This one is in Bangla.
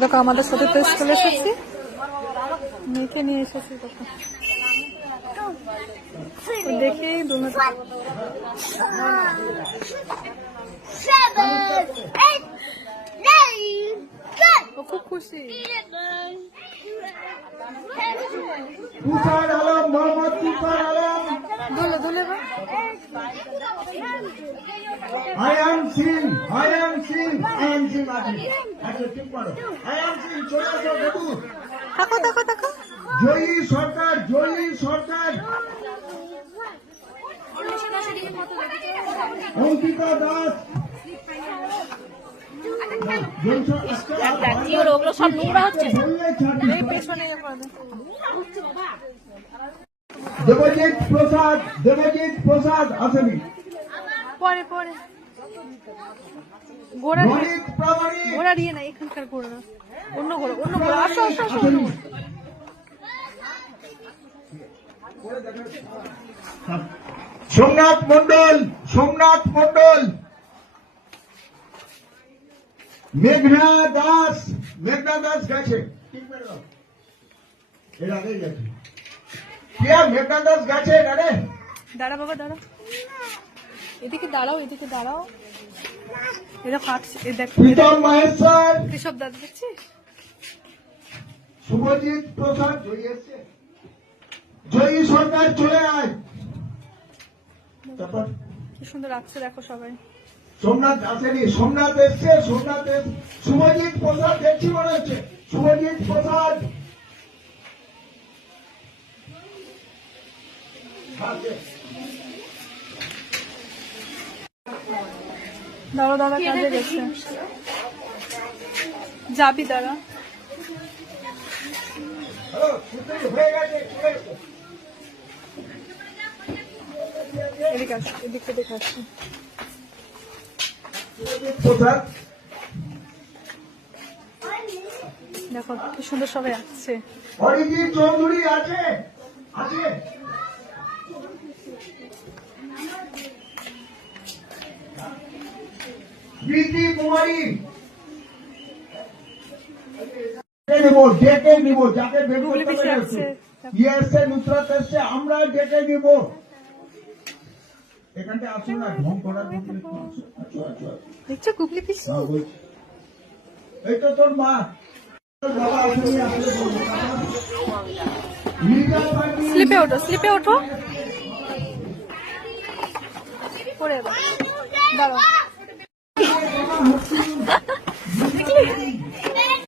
দেখো আমাদের সাথে তো স্কুলে এসেছি, মেয়েকে নিয়ে এসেছি। দেখো দেখে খুব খুশি। দোলে দোলে I am seen. I am seen. I am seen. আচ্ছা ঠিক করো। I am seen. চলে আসো বাবু। দেখো দেখো দেখো জয়ী সরকার, জয়ী সরকার। অঙ্কিতা দাস। ওগুলো সব নোংরা হচ্ছে। এই পেছনে দেবজিৎ প্রসাদ, দেবজিৎ প্রসাদ আসেনি। পরে পরে ঘোড়া দিয়ে না, এখানকার ঘোড়া না, অন্য ঘোড়া, অন্য ঘোড়া। আসো আসো আসো। সোমনাথ মন্ডল, সোমনাথ মন্ডল। মেঘনা দাস, মেঘনা দাস গেছে। এর আগেই গেছে। মেঘনা দাস গেছে। দাঁড়া বাবা দাঁড়া, এদিকে দাঁড়াও, এদিকে দাঁড়াও। এরা ফাটছে, দেখো মহেশ্বর, এসব দাঁড়া দেখছিস। শুভজিৎ প্রসাদ জয়ী এসছে। জয়ী সরকার চলে আয়। তারপর কি সুন্দর রাখছে দেখো সবাই। সোমনাথ আসেনি, সোমনাথ এসছে। সোমনাথ শুভজিৎ প্রসাদ দেখছি মনে হচ্ছে। শুভজিৎ প্রসাদ দাঁড়া দাঁড়া, কাজে গেছে, যাবি দাঁড়া। এদিকে আসো, এদিকে দেখে আসছি। দেখো কি সুন্দর সবাই আসছে। অরিজিৎ চৌধুরী আছে, আছে। প্রীতি কুমারী ডেকে নিব, যাকে নুসরাত এসছে, আমরা ডেকে নিব। এখানটা আসো না, ঢং করার। দেখছো কুকলি পিসু? এই তো তোর মা। স্লিপে ওঠো, স্লিপে ওঠো। পরে দাঁড়াও। দেখলি